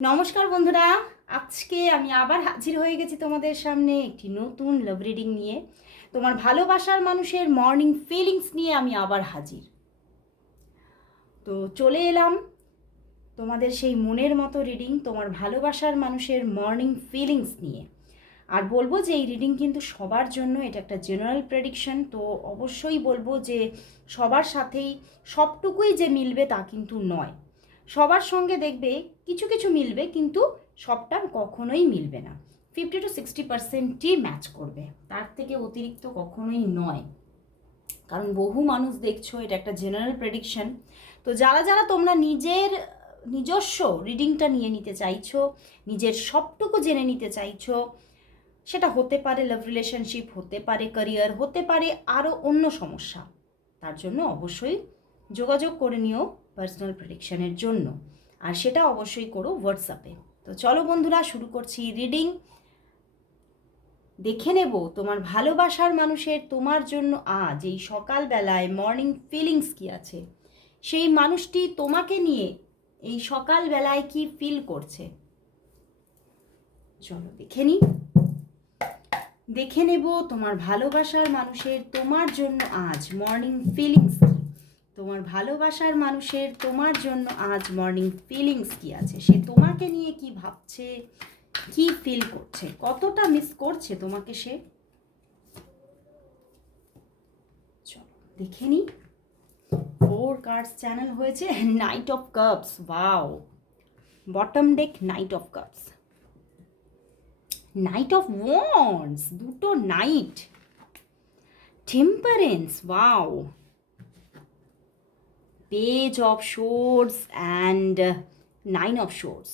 নমস্কার বন্ধুরা, আজকে আমি আবার হাজির হয়ে গেছি তোমাদের সামনে একটি নতুন লাভ রিডিং নিয়ে। তোমার ভালোবাসার মানুষের মর্নিং ফিলিংস নিয়ে আমি আবার হাজির। তো চলে এলাম তোমাদের সেই মনের মতো রিডিং তোমার ভালোবাসার মানুষের মর্নিং ফিলিংস নিয়ে। আর বলব যে এই রিডিং কিন্তু সবার জন্য এটা একটা জেনারেল প্রেডিকশন তো অবশ্যই বলব যে সবার সাথেই সবটুকুই যে মিলবে তা কিন্তু নয়। সবার সঙ্গে দেখবে কিছু কিছু মিলবে, কিন্তু সবটা কখনোই মিলবে না। ফিফটি টু সিক্সটি পার্সেন্টই ম্যাচ করবে। তার থেকে অতিরিক্ত কখনোই নয়। কারণ বহু মানুষ দেখছ, এটা একটা জেনারেল প্রেডিকশন তো যারা যারা তোমরা নিজের, নিজস্ব রিডিংটা নিয়ে নিতে চাইছো, নিজের সবটুকু জেনে নিতে চাইছো, সেটা হতে পারে লাভ রিলেশনশিপ হতে পারে ক্যারিয়ার হতে পারে আরও অন্য সমস্যা। তার জন্য অবশ্যই যোগাযোগ করে নিও পার্সোনাল প্রেডিকশনের জন্য। আর সেটা অবশ্যই করো হোয়াটসঅ্যাপে তো চলো বন্ধুরা, শুরু করছি রিডিং দেখে নেব তোমার ভালোবাসার মানুষের তোমার জন্য আজ, এই সকালবেলায় মর্নিং ফিলিংস কি আছে? সেই মানুষটি তোমাকে নিয়ে এই সকালবেলায় কি ফিল করছে? চলো দেখে নিই দেখে নেব তোমার ভালোবাসার মানুষের তোমার জন্য আজ মর্নিং ফিলিংস কি তোমার ভালোবাসার মানুষের তোমার জন্য আজ মর্নিং ফিলিংস কি আছে? সে তোমাকে নিয়ে কি ভাবছে? কি ফিল করছে? কতটা মিস করছে তোমাকে সে? চলো, দেখে নি। ফোর কার্ডস চ্যানেল হয়েছে knight of cups wow bottom deck knight of cups knight of wands দুটো knight temperance wow page of swords and nine of swords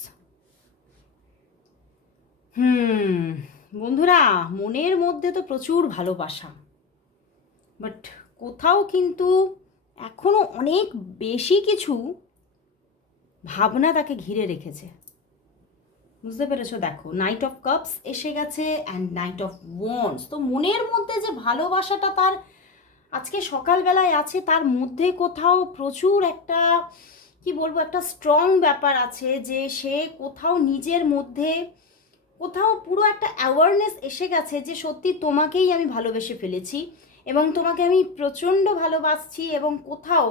hmm বন্ধুরা, মনের মধ্যে তো প্রচুর ভালোবাসা। বাট কোথাও কিন্তু এখনও অনেক বেশি কিছু ভাবনা তাকে ঘিরে রেখেছে। বুঝতে পেরেছ? দেখো নাইট অফ কাপস এসে গেছে অ্যান্ড নাইট অফ ওয়ান্স তো মনের মধ্যে যে ভালোবাসাটা তার আজকে সকালবেলায় আছে, তার মধ্যে কোথাও প্রচুর একটা, কি বলব, একটা স্ট্রং ব্যাপার আছে যে সে কোথাও নিজের মধ্যে, কোথাও পুরো একটা অ্যাওয়ারনেস এসে গেছে যে সত্যি তোমাকেই আমি ভালোবেসে ফেলেছি এবং তোমাকে আমি প্রচণ্ড ভালোবাসছি এবং কোথাও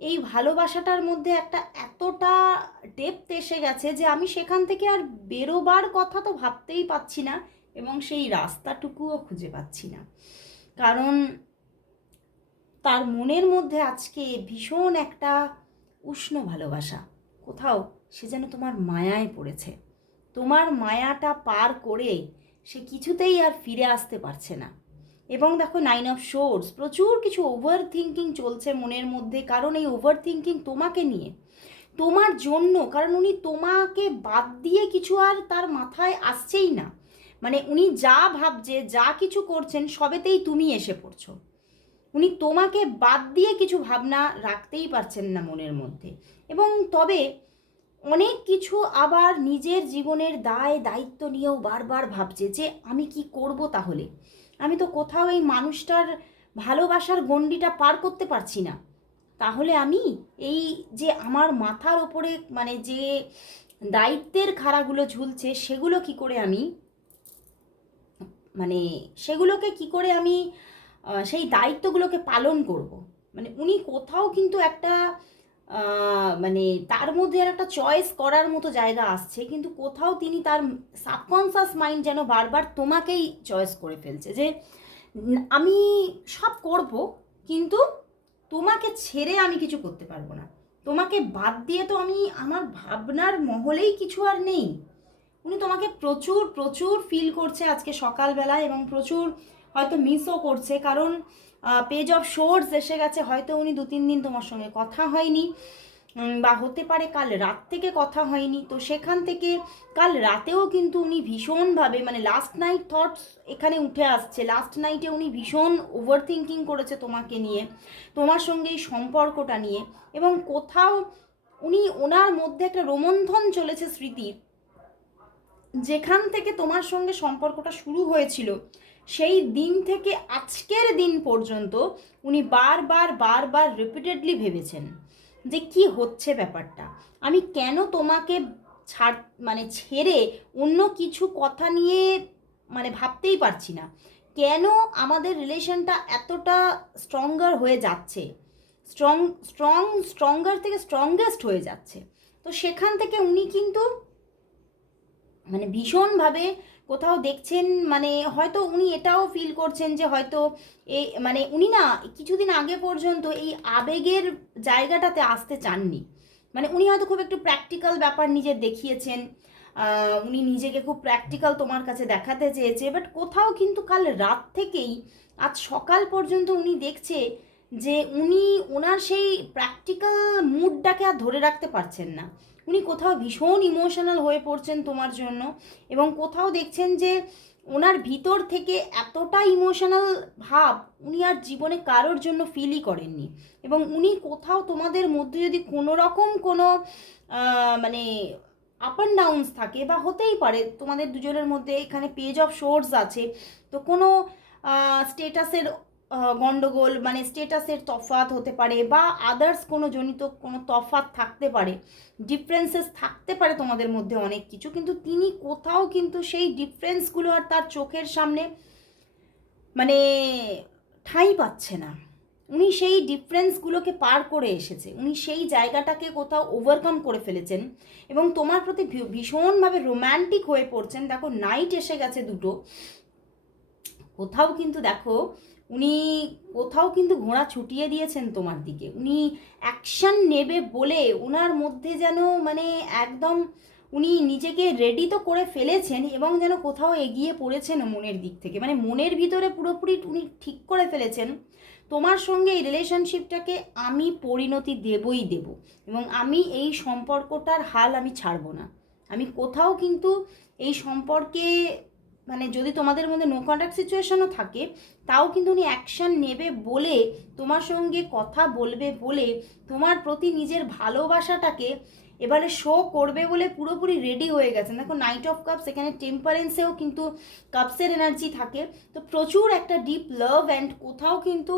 এই ভালোবাসাটার মধ্যে একটা এতটা ডেপথ এসে গেছে যে আমি সেখান থেকে আর বেরোবার কথা তো ভাবতেই পাচ্ছি না এবং সেই রাস্তাটুকুও খুঁজে পাচ্ছি না। কারণ তার মনের মধ্যে আজকে ভীষণ একটা উষ্ণ ভালোবাসা। কোথাও সে যেন তোমার মায়ায় পড়েছে। তোমার মায়াটা পার করে সে কিছুতেই আর ফিরে আসতে পারছে না। এবং দেখো নাইন অফ শোর্স প্রচুর কিছু ওভার থিঙ্কিং চলছে মনের মধ্যে। কারণ এই ওভার থিঙ্কিং তোমাকে নিয়ে, তোমার জন্য। কারণ উনি তোমাকে বাদ দিয়ে কিছু আর তার মাথায় আসছেই না। মানে উনি যা ভাবছে, যা কিছু করছেন, সবেতেই তুমি এসে পড়ছো। উনি তোমাকে বাদ দিয়ে কিছু ভাবনা রাখতেই পারছেন না মনের মধ্যে। এবং তবে অনেক কিছু আবার নিজের জীবনের দায়, দায়িত্ব নিয়েও বারবার ভাবছে যে আমি কি করব তাহলে? আমি তো কোথাও এই মানুষটার ভালোবাসার গণ্ডিটা পার করতে পারছি না। তাহলে আমি এই যে আমার মাথার ওপরে মানে যে দায়িত্বের খাড়াগুলো ঝুলছে, সেগুলো কি করে আমি মানে সেগুলোকে কি করে আমি সেই দায়িত্বগুলোকে পালন করব। মানে উনি কোথাও কিন্তু একটা মানে তার মধ্যে একটা চয়েস করার মতো জায়গা আসছে, কিন্তু কোথাও তিনি তার সাবকনসাস মাইন্ড যেন বারবার তোমাকেই চয়েস করে ফেলছে যে আমি সব করব, কিন্তু তোমাকে ছেড়ে আমি কিছু করতে পারব না। তোমাকে বাদ দিয়ে তো আমি আমার ভাবনার মহলেই কিছু আর নেই। উনি তোমাকে প্রচুর প্রচুর ফিল করছে আজকে সকালবেলায় এবং প্রচুর হয়তো মিসও করছে। কারণ পেজ অফ শোর্স এসে গেছে, হয়তো উনি দু, তিন দিন তোমার সঙ্গে কথা হয়নি। বা হতে পারে কাল রাত থেকে কথা হয়নি। তো সেখান থেকে কাল রাতেও কিন্তু উনি ভীষণভাবে মানে লাস্ট নাইট থটস এখানে উঠে আসছে। লাস্ট নাইটে উনি ভীষণ ওভার থিঙ্কিং করেছে তোমাকে নিয়ে, তোমার সঙ্গে এই সম্পর্কটা নিয়ে। এবং কোথাও উনি ওনার মধ্যে একটা রোমন্থন চলেছে স্মৃতির, যেখান থেকে তোমার সঙ্গে সম্পর্কটা শুরু হয়েছিল। সেই দিন থেকে আজকের দিন পর্যন্ত উনি বারবার বারবার রিপিটেডলি ভেবেছেন যে কি হচ্ছে ব্যাপারটা? আমি কেন তোমাকে ছাড় মানে ছেড়ে অন্য কিছু কথা নিয়ে মানে ভাবতেই পারছি না? কেন আমাদের রিলেশনটা এতটা স্ট্রঙ্গার হয়ে যাচ্ছে? স্ট্রং স্ট্রং স্ট্রঙ্গার থেকে স্ট্রংগেস্ট হয়ে যাচ্ছে। তো সেখান থেকে উনি কিন্তু মানে ভীষণভাবে কোথাও দেখছেন? মানে হয়তো উনি এটাও ফিল করছেন যে হয়তো এ মানে উনি না কিছুদিন আগে পর্যন্ত এই আবেগের জায়গাটাতে আসতে চাননি। মানে উনি হয়তো খুব একটু প্র্যাকটিক্যাল ব্যাপার নিজের দেখিয়েছেন। উনি নিজেকে খুব প্র্যাকটিক্যাল তোমার কাছে দেখাতে চেয়েছে। বাট কোথাও কিন্তু কাল রাত থেকেই, আজ সকাল পর্যন্ত উনি দেখছে যে উনি ওনার সেই প্র্যাকটিক্যাল মুডটাকে আর ধরে রাখতে পারছেন না। উনি কোথাও ভীষণ ইমোশনাল হয়ে পড়ছেন তোমার জন্য এবং কোথাও দেখছেন যে ওনার ভিতর থেকে এতটা ইমোশনাল ভাব উনি আর জীবনে কারোর জন্য ফিলই করেননি। এবং উনি কোথাও তোমাদের মধ্যে যদি কোনো রকম কোনো মানে আপ অ্যান্ড ডাউনস থাকে বা হতেই পারে, তোমাদের দুজনের মধ্যে এখানে পেজ অফ সোর্স আছে, তো কোনো স্টেটাসের গন্ডগোল মানে স্টেটাসের তফাৎ হতে পারে বা আদার্স কোনো জনিত কোনো তফাৎ থাকতে পারে ডিফারেন্সেস থাকতে পারে তোমাদের মধ্যে অনেক কিছু, কিন্তু তিনি কোথাও কিন্তু সেই ডিফারেন্সগুলো আর তার চোখের সামনে মানে ঠাঁই পাচ্ছে না। উনি সেই ডিফারেন্সগুলোকে পার করে এসেছে, উনি সেই জায়গাটাকে কোথাও ওভারকাম করে ফেলেছেন এবং তোমার প্রতি ভীষণভাবে রোম্যান্টিক হয়ে পড়ছেন। দেখো নাইট এসে গেছে দুটো। কোথাও কিন্তু দেখো উনি কোথাও কিন্তু ঘোড়া ছুটিয়ে দিয়েছেন তোমার দিকে। উনি অ্যাকশন নেবে বলে ওনার মধ্যে যেন মানে একদম উনি নিজেকে রেডি তো করে ফেলেছেন এবং যেন কোথাও এগিয়ে পড়েছেন মনের দিক থেকে। মানে মনের ভিতরে পুরোপুরি উনি ঠিক করে ফেলেছেন। তোমার সঙ্গে এই রিলেশনশিপটাকে আমি পরিণতি দেবই দেব এবং আমি এই সম্পর্কটার হাল আমি ছাড়বো না। আমি কোথাও কিন্তু এই সম্পর্কে মানে যদি তোমাদের মধ্যে নো কন্ট্যাক্ট সিচুয়েশনও থাকে, তাও কিন্তু উনি অ্যাকশন নেবে বলে, তোমার সঙ্গে কথা বলবে বলে, তোমার প্রতি নিজের ভালোবাসাটাকে এবারে শো করবে বলে পুরোপুরি রেডি হয়ে গেছেন দেখো নাইট অফ কাপস এখানে টেম্পারেন্সেও কিন্তু কাপসের এনার্জি থাকে। তো প্রচুর একটা ডিপ লাভ অ্যান্ড কোথাও কিন্তু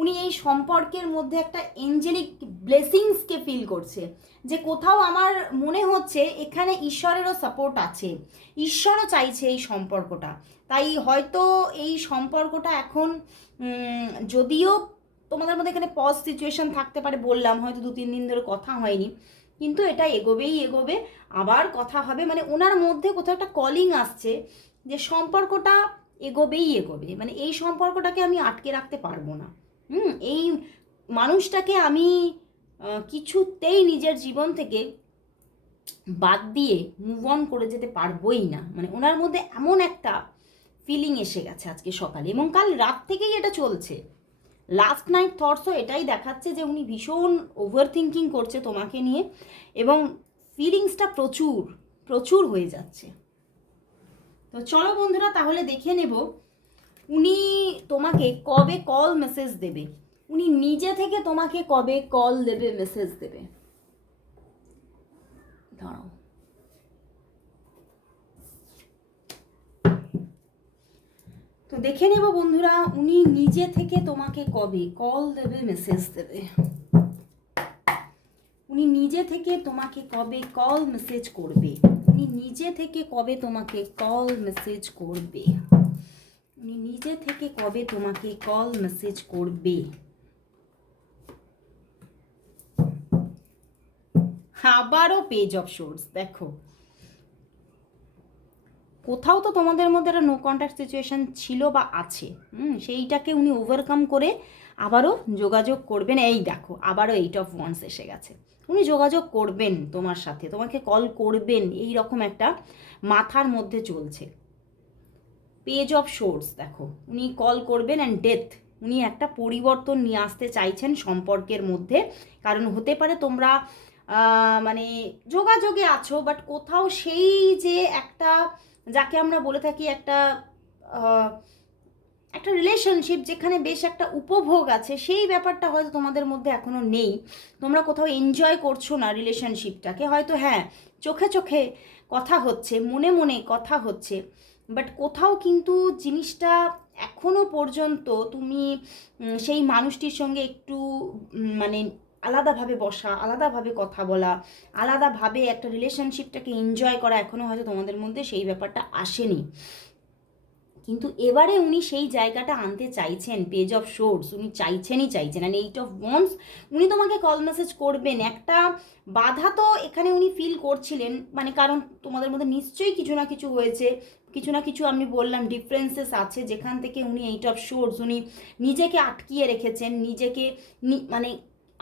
উনি এই সম্পর্কের মধ্যে একটা এঞ্জেলিক ব্লেসিংসকে ফিল করছে। যে কোথাও আমার মনে হচ্ছে এখানে ঈশ্বরেরও সাপোর্ট আছে। ঈশ্বরও চাইছে এই সম্পর্কটা। তাই হয়তো এই সম্পর্কটা এখন যদিও তোমাদের মধ্যে এখানে পজ সিচুয়েশন থাকতে পারে বললাম, হয়তো দু তিন দিন ধরে কথা হয়নি। কিন্তু এটা এগোবেই এগোবে। আবার কথা হবে মানে ওনার মধ্যে কোথাও একটা কলিং আসছে যে সম্পর্কটা এগোবেই এগোবে। মানে এই সম্পর্কটাকে আমি আটকে রাখতে পারব না। হুম, এই মানুষটাকে আমি কিছুতেই নিজের জীবন থেকে বাদ দিয়ে মুভ অন করে যেতে পারবোই না। মানে ওনার মধ্যে এমন একটা ফিলিং এসে গেছে আজকে সকালে এবং কাল রাত থেকেই এটা চলছে। লাস্ট নাইট থটসও এটাই দেখাচ্ছে যে উনি ভীষণ ওভার থিঙ্কিং করছে তোমাকে নিয়ে এবং ফিলিংসটা প্রচুর প্রচুর হয়ে যাচ্ছে। তো চলো বন্ধুরা, তাহলে দেখে নেব উনি তোমাকে কবে কল মেসেজ দেবে। উনি নিজে থেকে তোমাকে কবে কল দেবে মেসেজ দেবে। দাঁড়াও তো দেখে নেব বন্ধুরা, উনি নিজে থেকে তোমাকে কবে কল দেবে মেসেজ দেবে। উনি নিজে থেকে তোমাকে কবে কল মেসেজ করবে। উনি নিজে থেকে কবে তোমাকে কল মেসেজ করবে। উনি নিজে থেকে কবে তোমাকে কল মেসেজ করবে। আবারও পেজ অফ সোর্স দেখো। কোথাও তো তোমাদের মধ্যে একটা নো কন্ট্যাক্ট সিচুয়েশন ছিল বা আছে, হুম, সেইটাকে উনি ওভারকাম করে আবারও যোগাযোগ করবেন। এই দেখো, আবারও এইট অফ ওয়ান্স এসে গেছে। উনি যোগাযোগ করবেন তোমার সাথে, তোমাকে কল করবেন এই রকম একটা মাথার মধ্যে চলছে। পেজ অফ সোর্স দেখো, উনি কল করবেন অ্যান্ড ডেথ উনি একটা পরিবর্তন নিয়ে আসতে চাইছেন সম্পর্কের মধ্যে। কারণ হতে পারে তোমরা মানে যোগাযোগে আছো বাট কোথাও সেই যে একটা যাকে আমরা বলে থাকি একটা একটা রিলেশনশিপ যেখানে বেশ একটা উপভোগ আছে, সেই ব্যাপারটা হয়তো তোমাদের মধ্যে এখনও নেই। তোমরা কোথাও এনজয় করছ না রিলেশনশিপটাকে হয়তো হ্যাঁ চোখে চোখে কথা হচ্ছে, মনে মনে কথা হচ্ছে বাট কোথাও কিন্তু জিনিসটা এখনও পর্যন্ত তুমি সেই মানুষটির সঙ্গে একটু মানে আলাদাভাবে বসা, আলাদাভাবে কথা বলা, আলাদাভাবে একটা রিলেশনশিপটাকে এনজয় করা এখনও হয়তো তোমাদের মধ্যে সেই ব্যাপারটা আসেনি। কিন্তু এবারে উনি সেই জায়গাটা আনতে চাইছেন পেজ অফ শোর্স উনি চাইছেনই চাইছেন। আর এইট অফ ওয়ান্স উনি তোমাকে কল মেসেজ করবেন। একটা বাধা তো এখানে উনি ফিল করছিলেন মানে কারণ তোমাদের মধ্যে নিশ্চয়ই কিছু না কিছু হয়েছে। কিছু না কিছু আমি বললাম ডিফারেন্সেস আছে। যেখান থেকে উনি এইট অফ শোর্স উনি নিজেকে আটকিয়ে রেখেছেন, নিজেকে মানে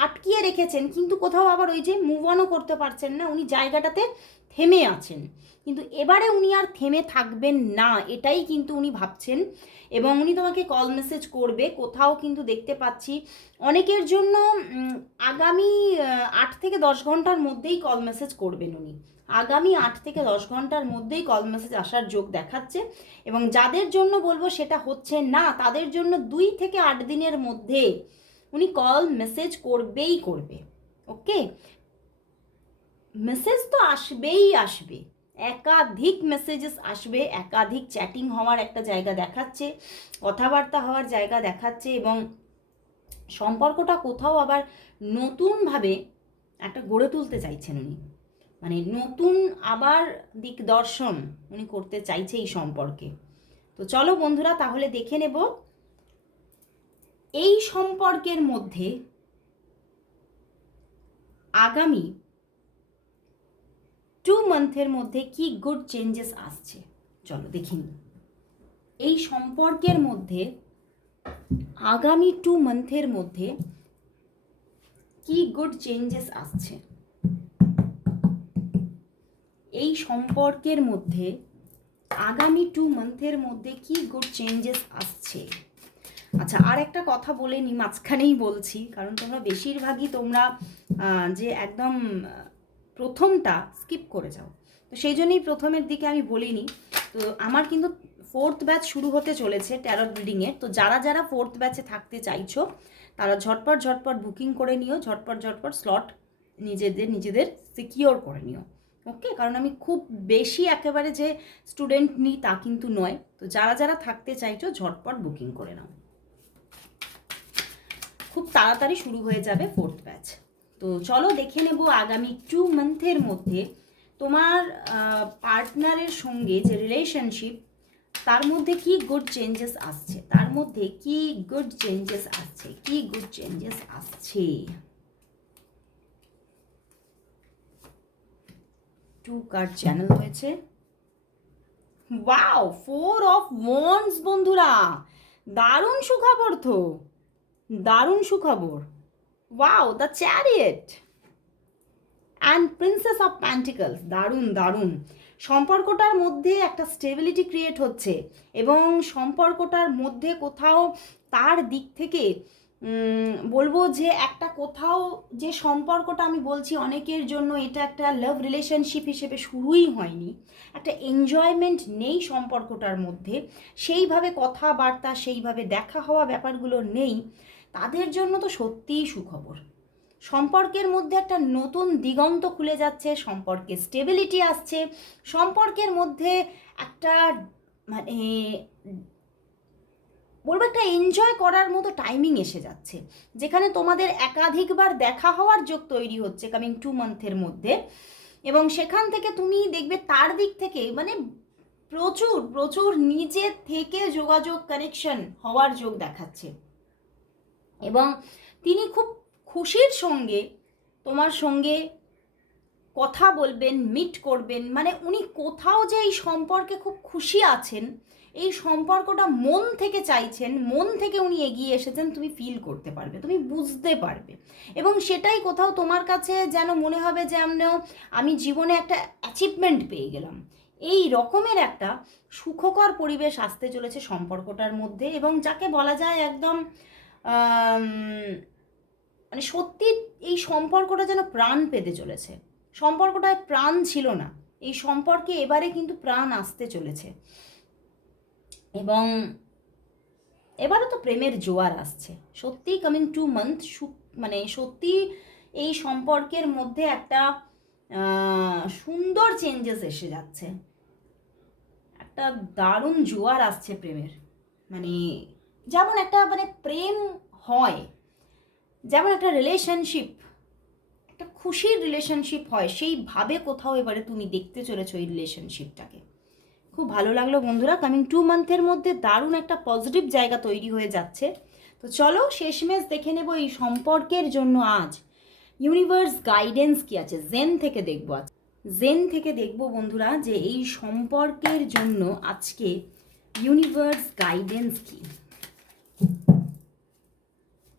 আটকিয়ে রেখেছেন, কিন্তু কোথাও আবার ওই যে মুভ অনও করতে পারছেন না, উনি জায়গাটাতে থেমে আছেন। কিন্তু এবারে উনি আর থেমে থাকবেন না, এটাই কিন্তু উনি ভাবছেন। এবং উনি তোমাকে কল মেসেজ করবে, কোথাও কিন্তু দেখতে পাচ্ছি। অনেকের জন্য আগামী আট থেকে দশ ঘণ্টার মধ্যেই কল মেসেজ করবেন উনি। আগামী আট থেকে দশ ঘণ্টার মধ্যেই কল মেসেজ আসার যোগ দেখাচ্ছে। এবং যাদের জন্য বলব সেটা হচ্ছে না, তাদের জন্য দুই থেকে আট দিনের মধ্যে উনি কল, মেসেজ করবেই করবে, ওকে? মেসেজ তো আসবেই আসবে, একাধিক মেসেজেস আসবে, একাধিক চ্যাটিং হওয়ার একটা জায়গা দেখাচ্ছে, কথাবার্তা হওয়ার জায়গা দেখাচ্ছে এবং সম্পর্কটা কোথাও আবার নতুনভাবে একটা গড়ে তুলতে চাইছেন উনি। মানে নতুন আবার দিক দর্শন উনি করতে চাইছে এই সম্পর্কে। তো চলো বন্ধুরা, তাহলে দেখে নেব এই সম্পর্কের মধ্যে আগামী টু মান্থের মধ্যে কি গুড চেঞ্জেস আসছে? চলো দেখিনি এই সম্পর্কের মধ্যে আগামী টু মান্থের মধ্যে কি গুড চেঞ্জেস আসছে? এই সম্পর্কের মধ্যে আগামী টু মান্থের মধ্যে কি গুড চেঞ্জেস আসছে? আচ্ছা আর একটা কথা বলে নি, মাঝখানেই বলছি, কারণ তোমরা বেশিরভাগই তোমরা যে একদম প্রথমটা স্কিপ করে যাও। তো সেই জন্যই প্রথমের দিকে আমি বলিনি। তো আমার কিন্তু ফোর্থ ব্যাচ শুরু হতে চলেছে ট্যারট রিডিংয়ের তো যারা যারা ফোর্থ ব্যাচে থাকতে চাইছো, তারা ঝটপট ঝটপট বুকিং করে নিও, ঝটপট ঝটপট স্লট নিজেদের নিজেদের সিকিওর করে নিও। ওকে? কারণ আমি খুব বেশি একেবারে যে স্টুডেন্ট নিই তা কিন্তু নয়। তো যারা যারা থাকতে চাইছো, ঝটপট বুকিং করে নাও। খুব তাড়াতাড়ি শুরু হয়ে যাবে ফোর্থ ব্যাচ তো চলো দেখে নেব আগামী টু মান্থের মধ্যে তোমার পার্টনারের সঙ্গে যে রিলেশনশিপ তার মধ্যে কি গুড চেঞ্জেস আসছে? তার মধ্যে কি গুড চেঞ্জেস আসছে? কি গুড চেঞ্জেস আসছে? টু কার্ড চ্যানেল হয়েছে। ওয়াও ফোর অফ ওয়ান্স বন্ধুরা! দারুণ সুখবর তো! দারুণ সুখবর। Wow the chariot and princess of pentacles দারুণ দারুণ। সম্পর্কটার মধ্যে একটা স্টেবিলিটি ক্রিয়েট হচ্ছে এবং সম্পর্কটার মধ্যে কোথাও তার দিক থেকে বলব যে একটা কোথাও যে সম্পর্কটা আমি বলছি অনেকের জন্য এটা একটা লাভ রিলেশনশিপ হিসেবে শুরুই হয়নি। একটা এনজয়মেন্ট নেই সম্পর্কটার মধ্যে। সেইভাবে কথাবার্তা, সেইভাবে দেখা হওয়া ব্যাপারগুলো নেই। তাদের জন্য তো সত্যিই সুখবর। সম্পর্কের মধ্যে একটা নতুন দিগন্ত খুলে যাচ্ছে, সম্পর্কে স্টেবিলিটি আসছে, সম্পর্কের মধ্যে একটা মানে বলব একটা এনজয় করার মতো টাইমিং এসে যাচ্ছে। যেখানে তোমাদের একাধিকবার দেখা হওয়ার যোগ তৈরি হচ্ছে কামিং টু মান্থের মধ্যে। এবং সেখান থেকে তুমি দেখবে তার দিক থেকে মানে প্রচুর প্রচুর নিজে থেকে যোগাযোগ কানেকশন হওয়ার যোগ দেখাচ্ছে। এবং তিনি খুব খুশির সঙ্গে তোমার সঙ্গে কথা বলবেন মিট করবেন। মানে উনি কোথাও যে এই সম্পর্কে খুব খুশি আছেন, এই সম্পর্কটা মন থেকে চাইছেন, মন থেকে উনি এগিয়ে এসেছেন, তুমি ফিল করতে পারবে, তুমি বুঝতে পারবে। এবং সেটাই কোথাও তোমার কাছে যেন মনে হবে যে আমরা আমি জীবনে একটা অ্যাচিভমেন্ট পেয়ে গেলাম। এই রকমের একটা সুখকর পরিবেশ আসতে চলেছে সম্পর্কটার মধ্যে এবং যাকে বলা যায় একদম মানে সত্যি এই সম্পর্কটা যেন প্রাণ পেতে চলেছে। সম্পর্কটায় প্রাণ ছিল না। এই সম্পর্কে এবারে কিন্তু প্রাণ আসতে চলেছে। এবং এবারে তো প্রেমের জোয়ার আসছে। সত্যিই কামিং টু মান্থ মানে সত্যি এই সম্পর্কের মধ্যে একটা সুন্দর চেঞ্জেস এসে যাচ্ছে। একটা দারুণ জোয়ার আসছে প্রেমের। মানে যেমন একটা মানে প্রেম হয়, যেমন একটা রিলেশনশিপ একটা খুশির রিলেশনশিপ হয়, সেইভাবে কোথাও এবারে তুমি দেখতে চলেছো এই রিলেশনশিপটাকে খুব ভালো লাগল বন্ধুরা কামিং টু মান্থের মধ্যে দারুণ একটা পজিটিভ জায়গা তৈরি হয়ে যাচ্ছে। তো চলো শেষমেশ দেখে নেব এই সম্পর্কের জন্য আজ। ইউনিভার্স গাইডেন্স কি আছে? জেন থেকে দেখব আজ। জেন থেকে দেখব বন্ধুরা যে এই সম্পর্কের জন্য আজকে ইউনিভার্স গাইডেন্স কি।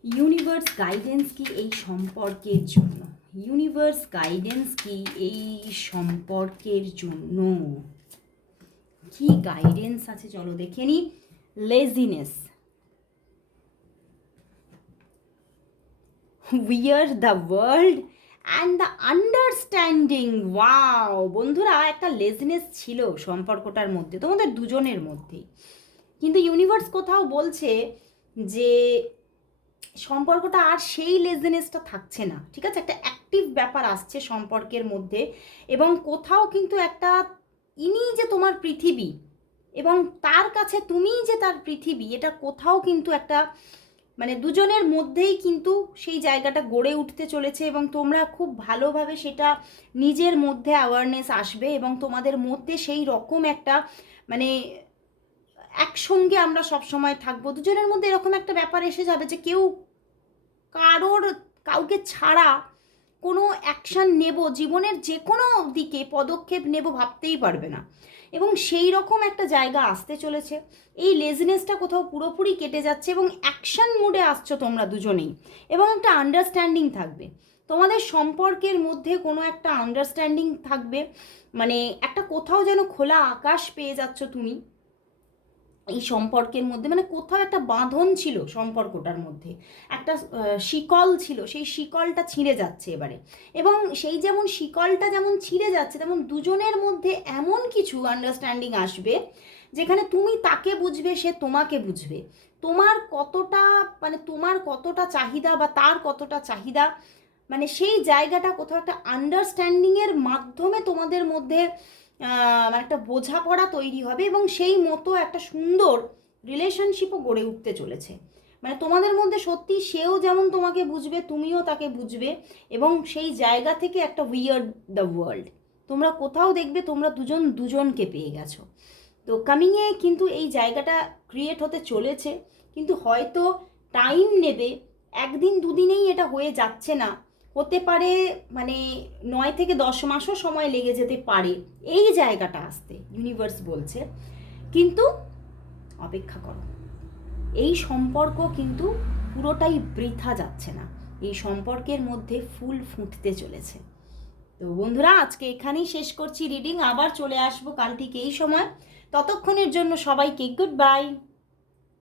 ইউনিভার্স গাইডেন্স কি এই সম্পর্কের জন্য? ইউনিভার্স গাইডেন্স কি এই সম্পর্কের জন্য? কি গাইডেন্স আছে? চলো দেখে নি। Laziness where the world and the understanding wow বন্ধুরা, একটা লেজিনেস ছিল সম্পর্কটার মধ্যে, তোমাদের দুজনের মধ্যেই। কিন্তু ইউনিভার্স কোথাও বলছে যে সম্পর্কটা আর সেই লেজিনেসটা থাকছে না, ঠিক আছে? একটা অ্যাক্টিভ ব্যাপার আসছে সম্পর্কের মধ্যে এবং কোথাও কিন্তু একটা ইনি যে তোমার পৃথিবী এবং তার কাছে তুমিই যে তার পৃথিবী, এটা কোথাও কিন্তু একটা মানে দুজনের মধ্যেই কিন্তু সেই জায়গাটা গড়ে উঠতে চলেছে এবং তোমরা খুব ভালোভাবে সেটা নিজের মধ্যে অ্যাওয়ারনেস আসবে এবং তোমাদের মধ্যে সেই রকম একটা মানে একসঙ্গে আমরা সব সময় থাকব। দুজনের মধ্যে এরকম একটা ব্যাপার এসে যাবে যে কেউ কারোর, কাউকে ছাড়া কোনো অ্যাকশান নেব, জীবনের যে কোনো দিকে পদক্ষেপ নেব ভাবতেই পারবে না। এবং সেই রকম একটা জায়গা আসতে চলেছে। এই লেজিনেসটা কোথাও পুরোপুরি কেটে যাচ্ছে এবং অ্যাকশান মুডে আসছো তোমরা দুজনেই। এবং একটা আন্ডারস্ট্যান্ডিং থাকবে। তোমাদের সম্পর্কের মধ্যে কোনো একটা আন্ডারস্ট্যান্ডিং থাকবে। মানে একটা কোথাও যেন খোলা আকাশ পেয়ে যাচ্ছ তুমি। এই সম্পর্কের মধ্যে মানে কোথাও একটা বাঁধন ছিল সম্পর্কটার মধ্যে, একটা শিকল ছিল, সেই শিকলটা ছিঁড়ে যাচ্ছে এবারে। এবং সেই যেমন শিকলটা যেমন ছিঁড়ে যাচ্ছে, তেমন দুজনের মধ্যে এমন কিছু আন্ডারস্ট্যান্ডিং আসবে, যেখানে তুমি তাকে বুঝবে, সে তোমাকে বুঝবে। তোমার কতটা মানে তোমার কতটা চাহিদা বা তার কতটা চাহিদা মানে সেই জায়গাটা কোথাও একটা আন্ডারস্ট্যান্ডিংয়ের মাধ্যমে তোমাদের মধ্যে মানে একটা বোঝাপড়া তৈরি হবে এবং সেই মতো একটা সুন্দর রিলেশনশিপও গড়ে উঠতে চলেছে। মানে তোমাদের মধ্যে সত্যি সেও যেমন তোমাকে বুঝবে, তুমিও তাকে বুঝবে এবং সেই জায়গা থেকে একটা উইয়ার্ড দ্য ওয়ার্ল্ড তোমরা কোথাও দেখবে তোমরা দুজন দুজনকে পেয়ে গেছো। তো কামিংয়ে কিন্তু এই জায়গাটা ক্রিয়েট হতে চলেছে, কিন্তু হয়তো টাইম নেবে, একদিন দুদিনেই এটা হয়ে যাচ্ছে না। হতে পারে মানে নয় থেকে দশ মাসও সময় লেগে যেতে পারে। এই জায়গাটা আসতে ইউনিভার্স বলছে। কিন্তু অপেক্ষা করো। এই সম্পর্ক কিন্তু পুরোটাই বৃথা যাচ্ছে না। এই সম্পর্কের মধ্যে ফুল ফুটতে চলেছে। তো বন্ধুরা, আজকে এখানেই শেষ করছি রিডিং আবার চলে আসব কাল ঠিক এই সময়। ততক্ষণের জন্য সবাইকে গুড বাই